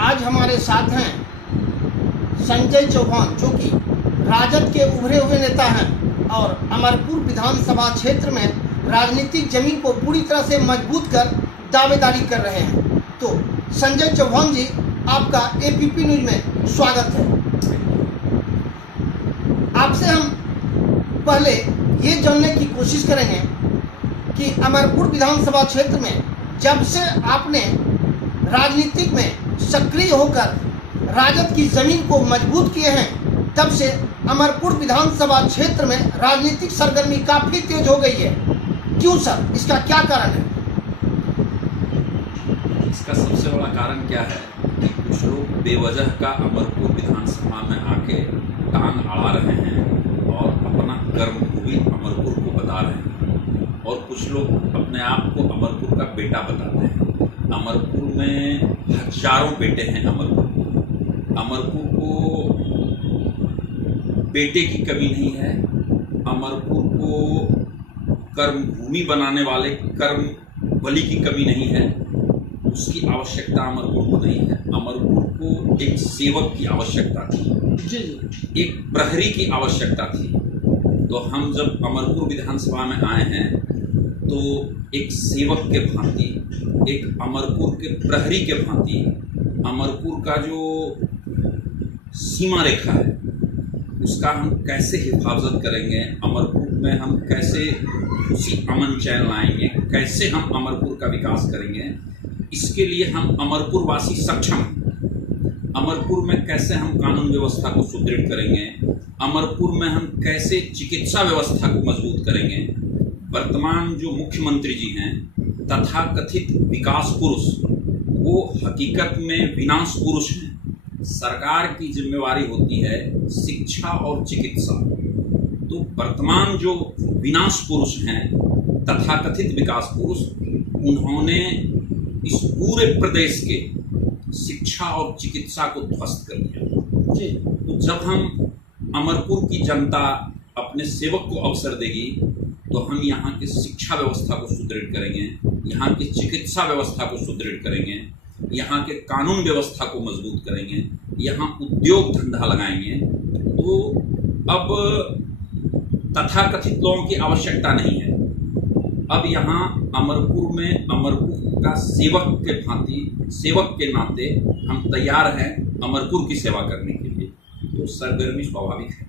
आज हमारे साथ हैं संजय चौहान, जो कि राजद के उभरे हुए नेता हैं और अमरपुर विधानसभा क्षेत्र में राजनीतिक जमीन को पूरी तरह से मजबूत कर दावेदारी कर रहे हैं। तो संजय चौहान जी, आपका एपीपी न्यूज में स्वागत है। आपसे हम पहले ये जानने की कोशिश करेंगे कि अमरपुर विधानसभा क्षेत्र में जब से आपने राजनीतिक में सक्रिय होकर राजद की जमीन को मजबूत किए हैं, तब से अमरपुर विधानसभा क्षेत्र में राजनीतिक सरगर्मी काफी तेज हो गई है। क्यों सर, इसका क्या कारण है? इसका सबसे बड़ा कारण क्या है कि कुछ लोग बेवजह का अमरपुर विधानसभा में आके टांग अड़ा रहे हैं और अपना कर्मभूमि अमरपुर को बता रहे हैं, और कुछ लोग अपने आप को अमरपुर का बेटा बताते हैं। अमरपुर में हजारों बेटे हैं। अमरपुर को बेटे की कमी नहीं है। अमरपुर को कर्मभूमि बनाने वाले कर्म बलि की कमी नहीं है। उसकी आवश्यकता अमरपुर को नहीं है। अमरपुर को एक सेवक की आवश्यकता थी, एक प्रहरी की आवश्यकता थी। तो हम जब अमरपुर विधानसभा में आए हैं तो एक सेवक के भांति, एक अमरपुर के प्रहरी के भांति अमरपुर का जो सीमा रेखा है उसका हम कैसे हिफाजत करेंगे, अमरपुर में हम कैसे उसी अमन चैन लाएंगे, कैसे हम अमरपुर का विकास करेंगे, इसके लिए हम अमरपुर वासी सक्षम हैं। अमरपुर में कैसे हम कानून व्यवस्था को सुदृढ़ करेंगे, अमरपुर में हम कैसे चिकित्सा व्यवस्था को मजबूत करेंगे। वर्तमान जो मुख्यमंत्री जी हैं तथाकथित विकास पुरुष, वो हकीकत में विनाश पुरुष हैं। सरकार की जिम्मेवारी होती है शिक्षा और चिकित्सा। तो वर्तमान जो विनाश पुरुष हैं तथाकथित विकास पुरुष, उन्होंने इस पूरे प्रदेश के शिक्षा और चिकित्सा को ध्वस्त कर दिया। तो जब हम अमरपुर की जनता अपने सेवक को अवसर देगी तो हम यहाँ की शिक्षा व्यवस्था को सुदृढ़ करेंगे, यहाँ की चिकित्सा व्यवस्था को सुदृढ़ करेंगे, यहाँ के कानून व्यवस्था को मजबूत करेंगे, यहाँ उद्योग धंधा लगाएंगे। तो अब तथाकथित लोगों की आवश्यकता नहीं है। अब यहाँ अमरपुर में अमरपुर का सेवक के भांति, सेवक के नाते हम तैयार हैं अमरपुर की सेवा करने के लिए। तो सरगर्मी स्वाभाविक है।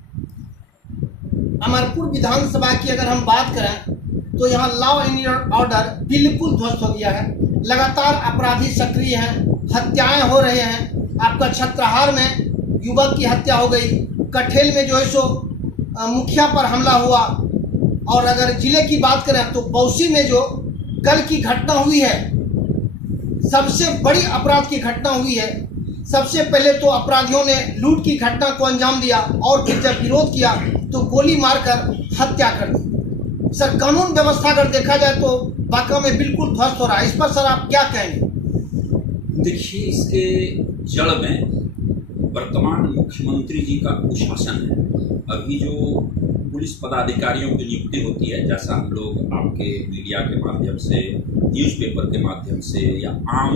अमरपुर विधानसभा की अगर हम बात करें तो यहाँ लॉ एंड ऑर्डर बिल्कुल ध्वस्त हो गया है। लगातार अपराधी सक्रिय हैं, हत्याएं हो रहे हैं। आपका छत्रहार में युवक की हत्या हो गई, कठेल में जो है सो मुखिया पर हमला हुआ, और अगर जिले की बात करें तो बौसी में जो कल की घटना हुई है, सबसे बड़ी अपराध की घटना हुई है। सबसे पहले तो अपराधियों ने लूट की घटना को अंजाम दिया और फिर जब विरोध किया तो गोली मारकर हत्या कर दी। सर, कानून व्यवस्था अगर देखा जाए तो वाकई में बिल्कुल ध्वस्त हो रहा है। इस पर सर आप क्या कहेंगे? देखिए, इसके जड़ में वर्तमान मुख्यमंत्री जी का कुशासन है। अभी जो पुलिस पदाधिकारियों की नियुक्ति होती है, जैसा हम लोग आपके मीडिया के माध्यम से, न्यूज़पेपर के माध्यम से या आम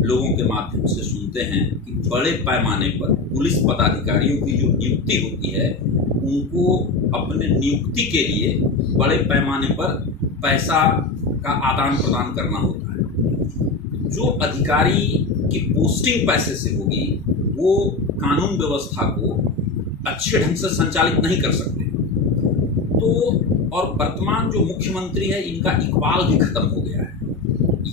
लोगों के माध्यम से सुनते हैं कि बड़े पैमाने पर पुलिस पदाधिकारियों की जो नियुक्ति होती है, उनको अपने नियुक्ति के लिए बड़े पैमाने पर पैसा का आदान प्रदान करना होता है। जो अधिकारी की पोस्टिंग पैसे से होगी, वो कानून व्यवस्था को अच्छे ढंग से संचालित नहीं कर सकते। तो और वर्तमान जो मुख्यमंत्री है, इनका इकबाल भी खत्म हो गया है।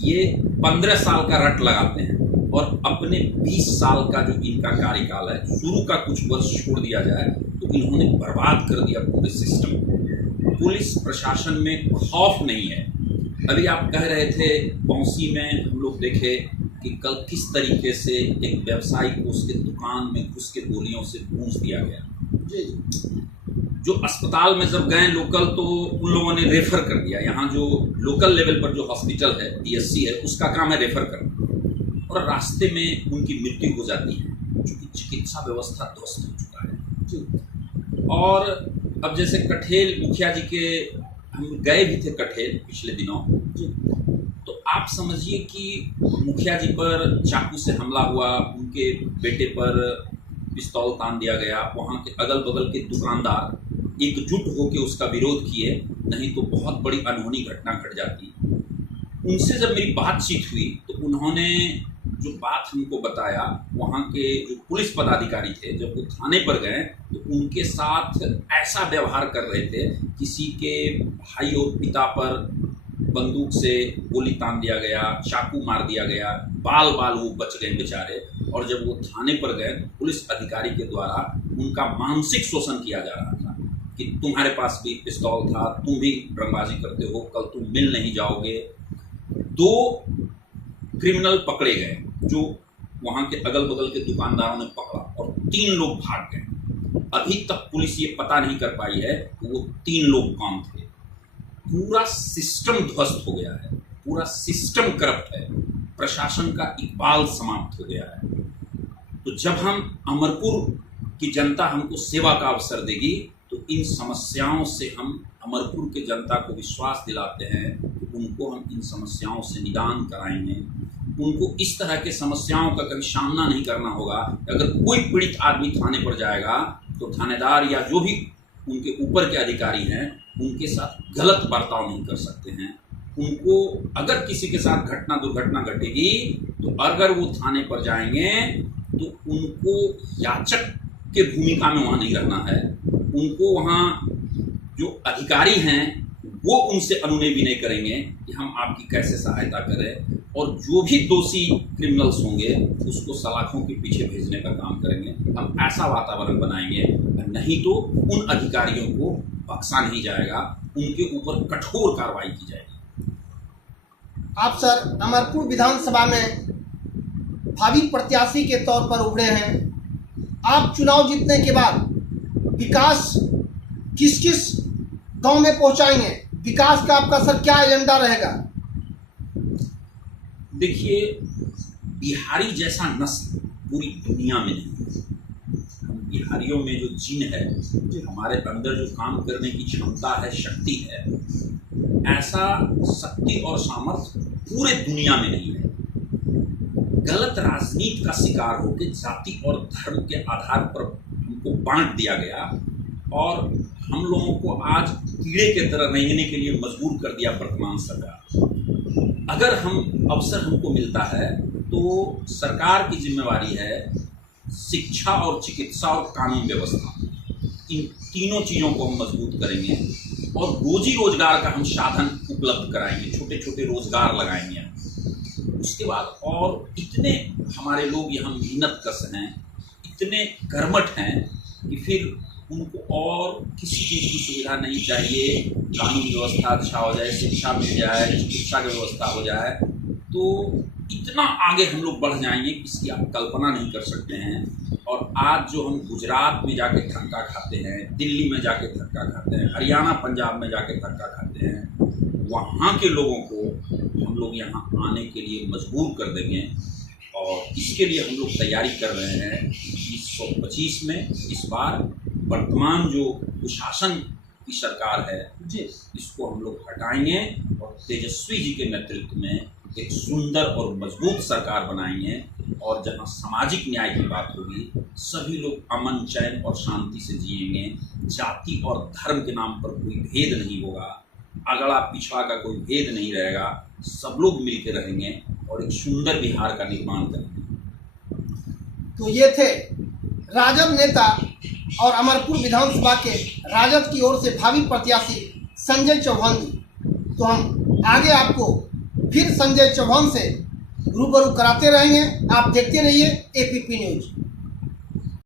ये 15 साल का रट लगाते हैं और अपने 20 साल का जो इनका कार्यकाल है, शुरू का कुछ वर्ष छोड़ दिया जाए तो इन्होंने बर्बाद कर दिया पूरे सिस्टम को। पुलिस प्रशासन में खौफ नहीं है। अभी आप कह रहे थे बौसी में हम लोग देखे कि कल किस तरीके से एक व्यवसायी को उसके दुकान में घुस के गोलियों से गूंज दिया गया। जो अस्पताल में जब गए लोकल, तो उन लोगों ने रेफर कर दिया। यहाँ जो लोकल लेवल पर जो हॉस्पिटल है, पीएससी है, उसका काम है रेफर करना, और रास्ते में उनकी मृत्यु हो जाती है क्योंकि चिकित्सा व्यवस्था ध्वस्त हो चुका है। और अब जैसे कठेल मुखिया जी के, हम गए भी थे कठेल पिछले दिनों, तो आप समझिए कि मुखिया जी पर चाकू से हमला हुआ, उनके बेटे पर पिस्तौल तान दिया गया, वहाँ के अगल बगल के दुकानदार एकजुट होकर उसका विरोध किए, नहीं तो बहुत बड़ी अनहोनी घटना घट जाती। उनसे जब मेरी बातचीत हुई तो उन्होंने जो बात हमको बताया, वहाँ के जो पुलिस पदाधिकारी थे जब वो थाने पर गए तो उनके साथ ऐसा व्यवहार कर रहे थे, किसी के भाई और पिता पर बंदूक से गोली तान दिया गया, चाकू मार दिया गया, बाल वो बच गए बेचारे। और जब वो थाने पर गए तो पुलिस अधिकारी के द्वारा उनका मानसिक शोषण किया जा रहा था कि तुम्हारे पास भी पिस्तौल था, तुम भी ड्रमबाजी करते हो, कल तुम मिल नहीं जाओगे। 2 क्रिमिनल पकड़े गए जो वहाँ के अगल बगल के दुकानदारों ने पकड़ा और 3 लोग भाग गए। अभी तक पुलिस ये पता नहीं कर पाई है कि वो 3 लोग कौन थे। पूरा सिस्टम ध्वस्त हो गया है, पूरा सिस्टम करप्ट है, प्रशासन का इकबाल समाप्त हो गया है। तो जब हम अमरपुर की जनता हमको सेवा का अवसर देगी तो इन समस्याओं से हम अमरपुर के जनता को विश्वास दिलाते हैं कि उनको हम इन समस्याओं से निदान कराएंगे। उनको इस तरह के समस्याओं का कभी सामना नहीं करना होगा। अगर कोई पीड़ित आदमी थाने पर जाएगा तो थानेदार या जो भी उनके ऊपर के अधिकारी हैं उनके साथ गलत बर्ताव नहीं कर सकते हैं। उनको अगर किसी के साथ दुर्घटना घटेगी तो अगर वो थाने पर जाएंगे तो उनको याचक के भूमिका में वहाँ नहीं रहना है। उनको वहाँ जो अधिकारी हैं वो उनसे अनुनय भी नहीं करेंगे कि हम आपकी कैसे सहायता करें, और जो भी दोषी क्रिमिनल्स होंगे उसको सलाखों के पीछे भेजने का काम करेंगे। हम ऐसा वातावरण बनाएंगे, नहीं तो उन अधिकारियों को बख्शा नहीं जाएगा, उनके ऊपर कठोर कार्रवाई की जाएगी। आप सर अमरपुर विधानसभा में भावी प्रत्याशी के तौर पर उभरे हैं। आप चुनाव जीतने के बाद विकास किस किस गांव में पहुंचाएंगे? विकास का आपका सर क्या एजेंडा रहेगा? देखिए, बिहारी जैसा नस्ल पूरी दुनिया में नहीं है। हम बिहारियों में जो जीन है, जो हमारे अंदर जो काम करने की क्षमता है, शक्ति है, ऐसा शक्ति और सामर्थ्य पूरे दुनिया में नहीं है। गलत राजनीति का शिकार होकर जाति और धर्म के आधार पर हमको बांट दिया गया और हम लोगों को आज कीड़े के तरह रेंगने के लिए मजबूर कर दिया वर्तमान सरकार। अगर हम अवसर हमको मिलता है तो सरकार की जिम्मेवारी है शिक्षा और चिकित्सा और कानून व्यवस्था, इन तीनों चीज़ों को हम मजबूत करेंगे और रोजी रोजगार का हम साधन उपलब्ध कराएंगे, छोटे छोटे रोजगार लगाएंगे। उसके बाद और इतने हमारे लोग यहाँ मेहनत कश हैं, इतने कर्मठ हैं कि फिर उनको और किसी चीज़ की सुविधा नहीं चाहिए। कानून व्यवस्था अच्छा हो जाए, शिक्षा मिल जाए, चिकित्सा की व्यवस्था हो जाए, तो इतना आगे हम लोग बढ़ जाएंगे इसकी आप कल्पना नहीं कर सकते हैं। और आज जो हम गुजरात में जाके धक्का खाते हैं, दिल्ली में जाके धक्का खाते हैं, हरियाणा पंजाब में जाके धक्का खाते हैं, वहाँ के लोगों को हम लोग यहाँ आने के लिए मजबूर कर देंगे। और इसके लिए हम लोग तैयारी कर रहे हैं। 2025 में इस बार वर्तमान जो कुशासन की सरकार है जी, इसको हम लोग हटाएंगे और तेजस्वी जी के नेतृत्व में एक सुंदर और मजबूत सरकार बनाएंगे। और जहां सामाजिक न्याय की बात होगी, सभी लोग अमन, चैन और शांति से जिएंगे। जाति और धर्म के नाम पर कोई भेद नहीं होगा, अगड़ा पिछड़ा का कोई भेद नहीं रहेगा, सब लोग मिलकर रहेंगे और एक सुंदर बिहार का निर्माण करेंगे। तो ये थे राजद नेता और अमरपुर विधानसभा के राजद की ओर से भावी प्रत्याशी संजय चौहान जी। तो हम आगे आपको फिर संजय चौहान से रूबरू कराते रहेंगे। आप देखते रहिए APP न्यूज।